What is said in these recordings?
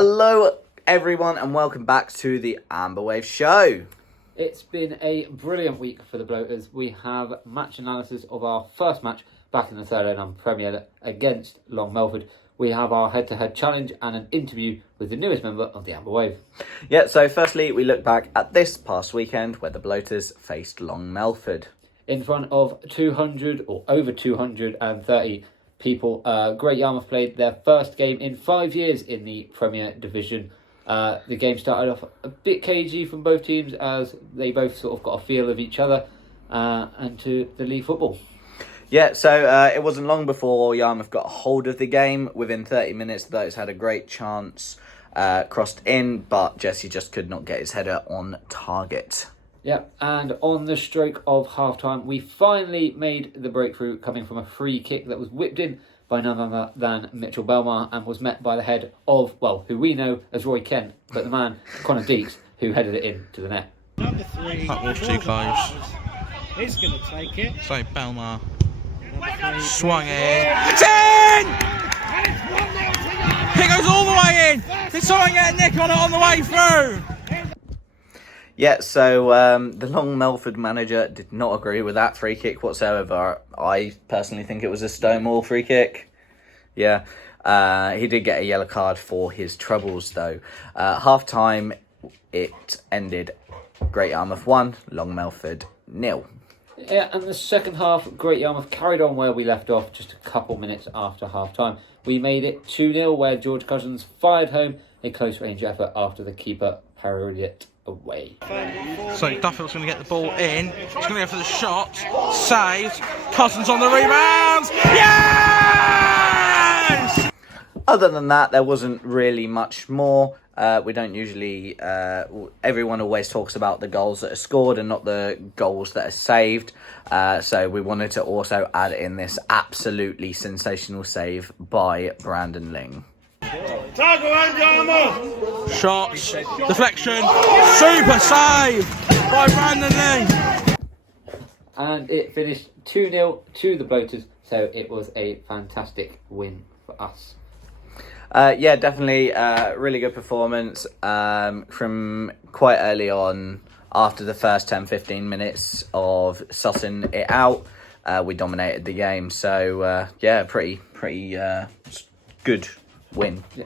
Hello everyone and welcome back to the Amber Wave Show. It's been a brilliant week for the Bloaters. We have match analysis of our first match back in the Saturday Night Premier against Long Melford. We have our head-to-head challenge and an interview with the newest member of the Amber Wave. Yeah, so firstly we look back at this past weekend where the Bloaters faced Long Melford. In front of 200 or over 230 people, Great Yarmouth played their first game in 5 years in the Premier Division. The game started off a bit cagey from both teams as they both sort of got a feel of each other and to the league football. Yeah, so it wasn't long before Yarmouth got a hold of the game. Within 30 minutes, the Bloaters had a great chance, crossed in, but Jesse just could not get his header on target. Yeah, and on the stroke of half-time, we finally made the breakthrough coming from a free kick that was whipped in by none other than Mitchell Belmar and was met by the head of, well, who we know as Roy Kent, but the man, Connor Deeks, who headed it in to the net. Number 3. That was too close. He's going to take it. So Belmar Number 3. swung in. It's in! It goes all the way in! Did someone get a nick on it on the way through? Yeah, so the Long Melford manager did not agree with that free kick whatsoever. I personally think it was a Stonewall free kick. Yeah, he did get a yellow card for his troubles though. Half-time, it ended Great Yarmouth 1, Long Melford 0. Yeah, and the second half, Great Yarmouth carried on where we left off just a couple minutes after half-time. We made it 2-0 where George Cousins fired home a close-range effort after the keeper parried it away. So Duffield's going to get the ball in. He's going to go for the shot. Saved. Cousins on the rebounds. Yes! Other than that, there wasn't really much more. We don't usually... everyone always talks about the goals that are scored and not the goals that are saved. So we wanted to also add in this absolutely sensational save by Brandon Ling. Shots. Deflection. Super save by Brandon Lee. And it finished 2-0 to the Bloaters, so it was a fantastic win for us. Yeah, definitely really good performance from quite early on. After the first 10-15 minutes of sussing it out, we dominated the game. So, yeah, pretty good win. Yeah.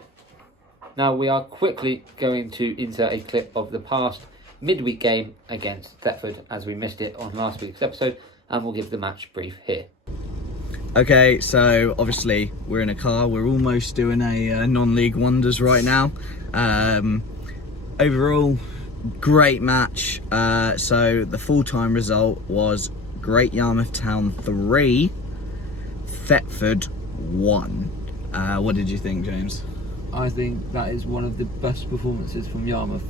Now we are quickly going to insert a clip of the past midweek game against Thetford as we missed it on last week's episode, and we'll give the match brief here. Okay, so obviously we're in a car. We're almost doing a non-league wonders right now. Overall, great match. So the full-time result was Great Yarmouth Town 3, Thetford 1. What did you think, James? I think that is one of the best performances from Yarmouth.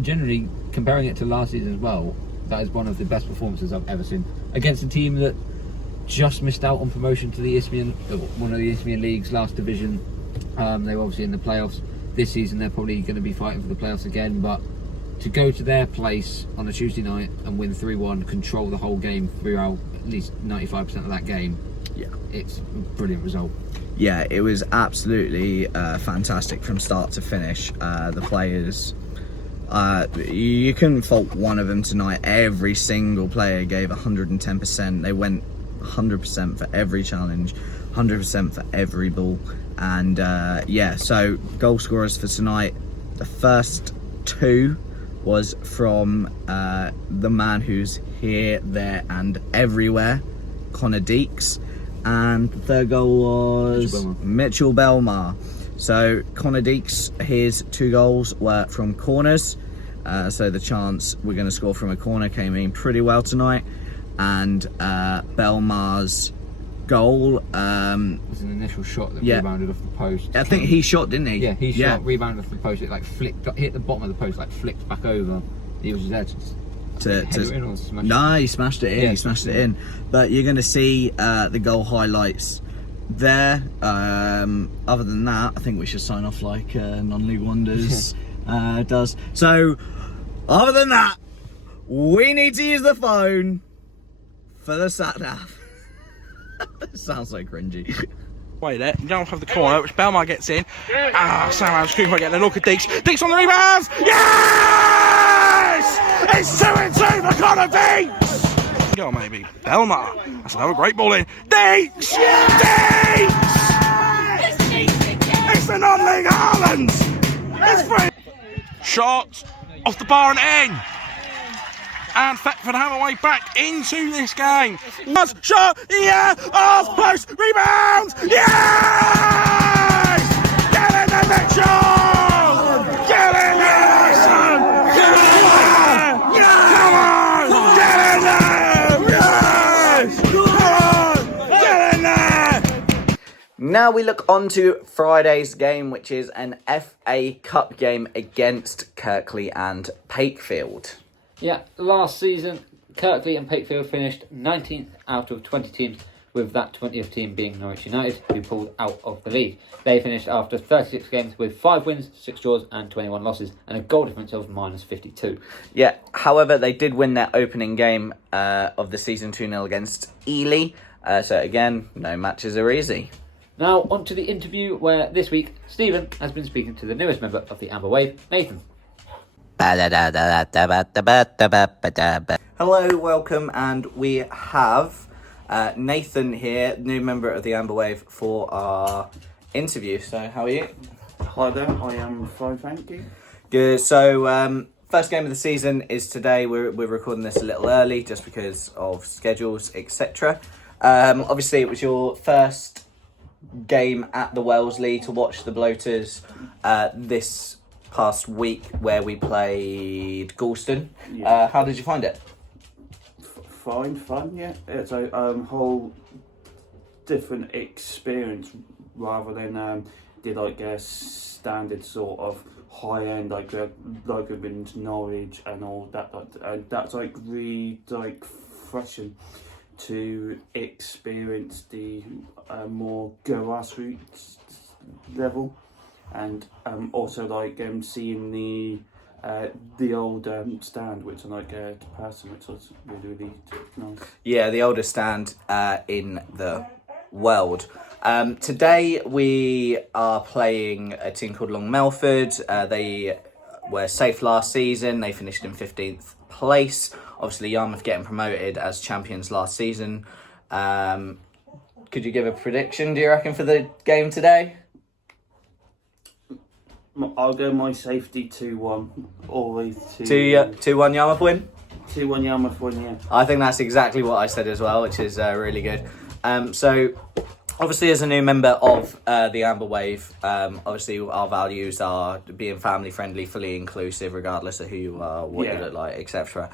Generally, comparing it to last season as well, that is one of the best performances I've ever seen against a team that just missed out on promotion to the Isthmian, one of the Isthmian League's last division. They were obviously in the playoffs. This season they're probably going to be fighting for the playoffs again, but to go to their place on a Tuesday night and win 3-1, control the whole game throughout at least 95% of that game, Yeah, it's a brilliant result. Yeah, it was absolutely fantastic from start to finish. The players, you couldn't fault one of them tonight. Every single player gave 110%. They went 100% for every challenge, 100% for every ball. And yeah, so goal scorers for tonight, the first two was from the man who's here, there and everywhere, Connor Deeks. And the third goal was Mitchell Belmar. So Connor Deeks, his 2 goals were from corners. So the chance we're going to score from a corner came in pretty well tonight. And Belmar's goal It was an initial shot that rebounded off the post. I think he shot, didn't he? Yeah, he shot, rebounded off the post. It like flicked, hit the bottom of the post, like flicked back over. He was there to head it in or smash it. No, he smashed it in. Yeah, he smashed it in. But you're going to see the goal highlights there. Other than that, I think we should sign off like Non-League Wonders does. So, other than that, we need to use the phone for the sat nav. Sounds so cringy. Way there. Yarmouth have the corner, which Belmar gets in. Sam Cooper getting a look at Deeks. Deeks on the rebounds. Yes! It's 2-2 for Connor Deeks. Go maybe. Belmar. That's another great ball in. Deeks! Deeks! It's the non-league Haaland. It's free. Shot off the bar and in. And Thetford have a way back into this game. Shot, yeah, off post, rebound, yes! Get in the next shot! Get in there, son! Come on! Get in there! Yes! Come on! Get in there! Now we look on to Friday's game, which is an FA Cup game against Kirkley and Pakefield. Yeah, last season, Kirkley and Pakefield finished 19th out of 20 teams, with that 20th team being Norwich United, who pulled out of the league. They finished after 36 games with 5 wins, 6 draws and 21 losses, and a goal difference of -52. Yeah, however, they did win their opening game of the season 2-0 against Ely. So again, no matches are easy. Now, on to the interview, where this week, Stephen has been speaking to the newest member of the Amber Wave, Nathan. Hello, welcome, and we have Nathan here, new member of the Amber Wave, for our interview. So, how are you? Hi there, I am fine, thank you. Good. So, first game of the season is today. We're recording this a little early just because of schedules, etc. Obviously, it was your first game at the Wellesley to watch the Bloaters this past week, where we played Galston. Yeah. How did you find it? Fine, fun, yeah. It's a whole different experience rather than did like a standard sort of high end like against Norwich and all that. And that's like really like refreshing to experience the more grassroots level. And also like seeing the old stand, which I like to person, which was really nice. Yeah, the oldest stand in the world. Today we are playing a team called Long Melford. They were safe last season. They finished in 15th place. Obviously, Yarmouth getting promoted as champions last season. Could you give a prediction, do you reckon, for the game today? I'll go my safety 2-1, always 2-1 Yarmouth win? 2-1 Yarmouth win, yeah. I think that's exactly what I said as well, which is really good. So, obviously, as a new member of the Amber Wave, obviously our values are being family friendly, fully inclusive, regardless of who you are, what you look like, etc.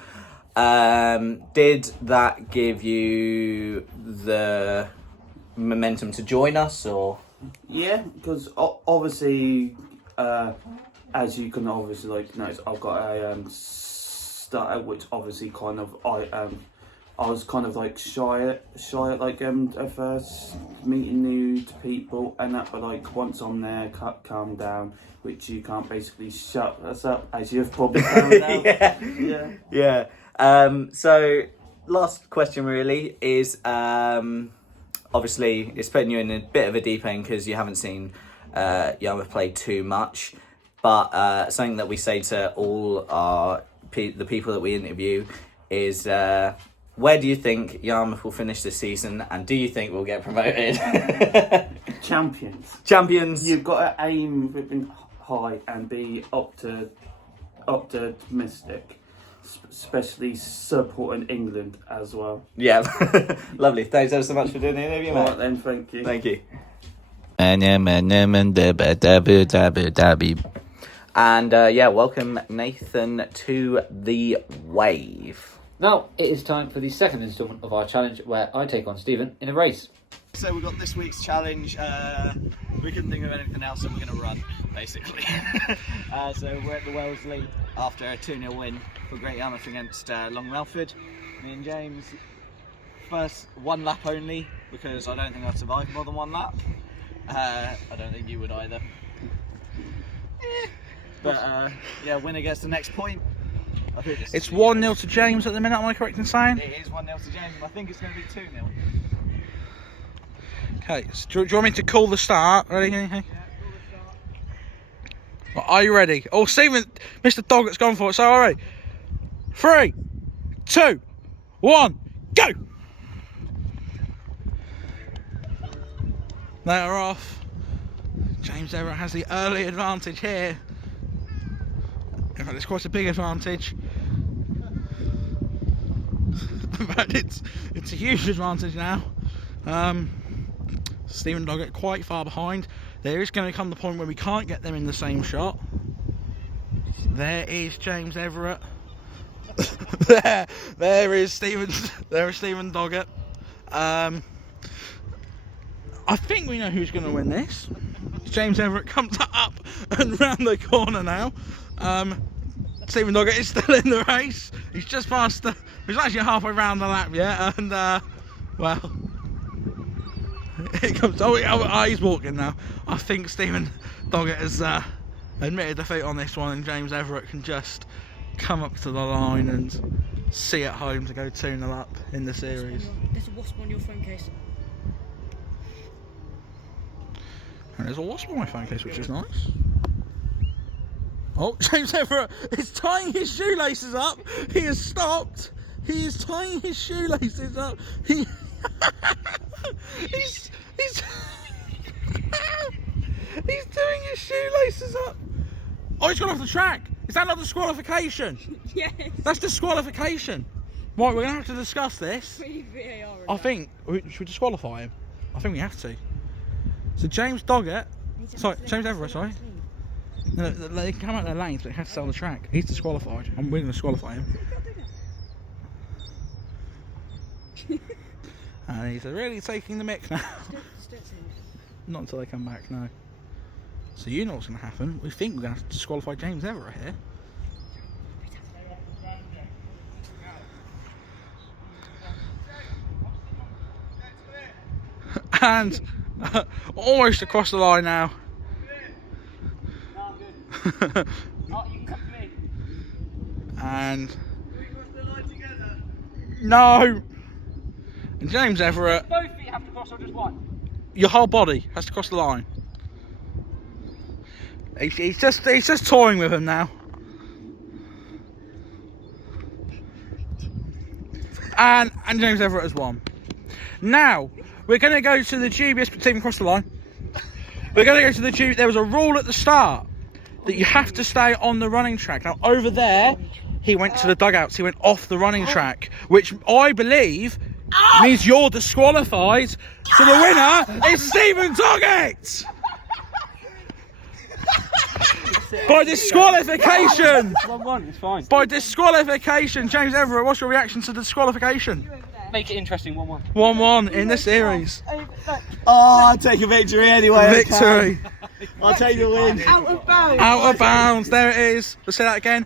Did that give you the momentum to join us, or? Yeah, because obviously, as you can obviously like notice, I've got a starter, which obviously kind of I was kind of like shy at like at first meeting new to people and that, but like once I'm there, calm down, which you can't basically shut us up, as you've probably found out. Yeah. So last question really is obviously it's putting you in a bit of a deep end because you haven't seen Yarmouth play too much, but something that we say to all the people that we interview is where do you think Yarmouth will finish this season, and do you think we'll get promoted? Champions. You've got to aim high and be optimistic, especially supporting England as well. Yeah. Lovely. Thanks ever so much for doing the interview, mate. All right then, thank you. Thank you. And welcome Nathan to the Wave. Now, it is time for the second instalment of our challenge, where I take on Stephen in a race. So we've got this week's challenge. We couldn't think of anything else, so we're going to run, basically. So we're at the Wellesley after a 2-0 win for Great Yarmouth against Long Melford. Me and James, first one lap only, because I don't think I'd survive more than one lap. I don't think you would either. But winner gets the next point. I think It's 1-0 to James at the minute, am I correct in saying? It is 1-0 to James, and I think it's going to be 2-0. Okay, so do you want me to call the start? Ready? Well, are you ready? Oh, Stephen, Mr. Doggett's gone for it, so all right. 3, 2, 1, go! They're off. James Everett has the early advantage here. In fact, it's quite a big advantage. In fact, it's a huge advantage now. Stephen Doggett quite far behind. There is going to come the point where we can't get them in the same shot. There is James Everett. there is Stephen Doggett. I think we know who's going to win this. James Everett comes up and round the corner now. Stephen Doggett is still in the race. He's just past he's actually halfway round the lap yet, and well, it comes. Oh, he's walking now. I think Stephen Doggett has admitted defeat on this one, and James Everett can just come up to the line and see it home to go 2-0 up in the series. There's a wasp on your phone case. And there's a wasp on my phone case, which is nice. Oh, James Everett is tying his shoelaces up. He has stopped. He is tying his shoelaces up. He's he's doing his shoelaces up. Oh, he's gone off the track. Is that not disqualification? Yes. That's disqualification. Right, we're going to have to discuss this. VAR. I think, should we disqualify him? I think we have to. So James Doggett, sorry, James Everett, sorry. No, they can come out their lanes, but they have to stay on the track. He's disqualified. I'm willing to disqualify him. And he's really taking the mick now. Not until they come back, no. So you know what's going to happen. We think we're going to have to disqualify James Everett here. And almost across the line now. And no. And James Everett. Both feet have to cross or just one? Your whole body has to cross the line. He's just toying with him now. And James Everett has won. Now we're going to go to the dubious, but Stephen crossed the line. We're going to go to the dubious. There was a rule at the start that you have to stay on the running track. Now over there, he went to the dugouts. He went off the running track, which I believe means you're disqualified. So the winner is Stephen Doggett. By disqualification. 1-1, it's fine. By disqualification. James Everett, what's your reaction to the disqualification? Make it interesting, 1-1. 1-1 in the series. Oh, I'll take a victory anyway. Victory. I'll take the win. Out of bounds. Out of bounds. There it is. Let's say that again.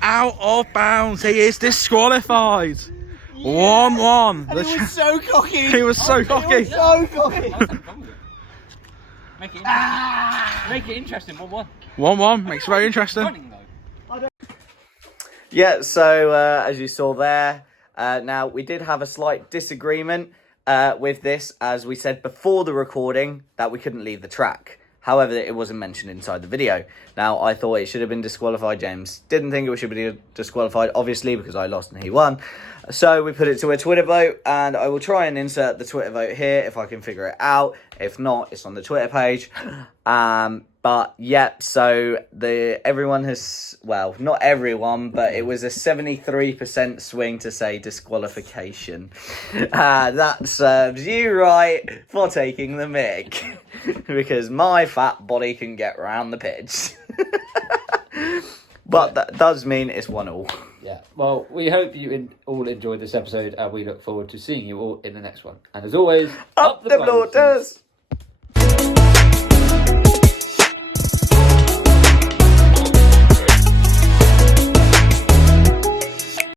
Out of bounds. He is disqualified. 1-1. And he was so cocky. He was so cocky. So cocky. Make it interesting, 1-1. 1-1. Makes it very interesting. Running, though. Yeah, so as you saw there, now we did have a slight disagreement with this, as we said before the recording that we couldn't leave the track. However, it wasn't mentioned inside the video. Now, I thought it should have been disqualified. James didn't think it should be disqualified, obviously, because I lost and he won. So we put it to a Twitter vote, and I will try and insert the Twitter vote here if I can figure it out. If not, it's on the Twitter page. But yep, so everyone has, well, not everyone, but it was a 73% swing to say disqualification. That serves you right for taking the mick, because my fat body can get round the pitch. But that does mean it's 1-1. Yeah, well, we hope you all enjoyed this episode, and we look forward to seeing you all in the next one. And as always, Up the bloaters!